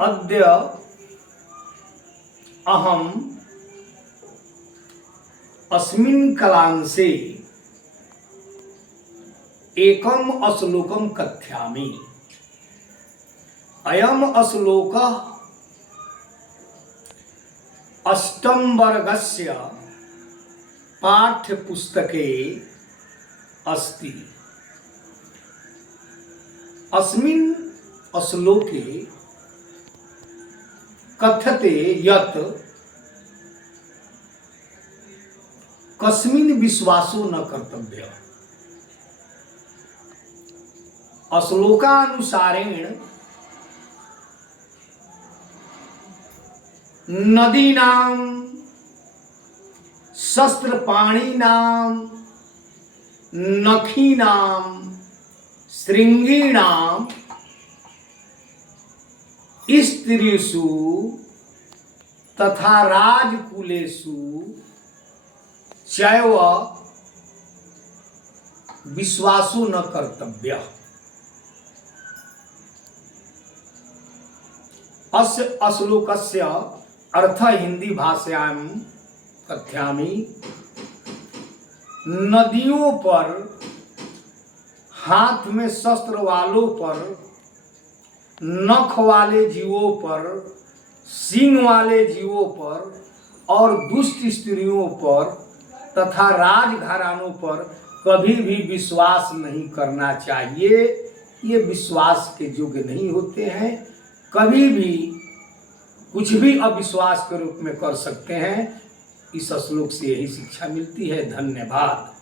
अद्य अहम अस्मिन् कलांसे एकम श्लोकम कथ्यामि। अयम श्लोकः अष्टम वर्गस्य पाठ्यपुस्तके अस्ति। अस्मिन् श्लोके कथ्यते यत् कस्मिन् विश्वासो न कर्तव्य। श्लोकानुसारेण नदीनां शस्त्रपाणीनां नखीनां श्रृंगीणां स्त्रीषु तथा राजकुलेषु चैव विश्वासो न कर्तव्य। अस्य श्लोकस्य अर्थ हिंदी भाषायां कथ्यामि। नदियों पर, हाथ में शस्त्र वालों पर, नख वाले जीवों पर, सींग वाले जीवों पर और दुष्ट स्त्रियों पर तथा राजघरानों पर कभी भी विश्वास नहीं करना चाहिए। ये विश्वास के योग्य नहीं होते हैं। कभी भी कुछ भी अविश्वास के रूप में कर सकते हैं। इस श्लोक से यही शिक्षा मिलती है। धन्यवाद।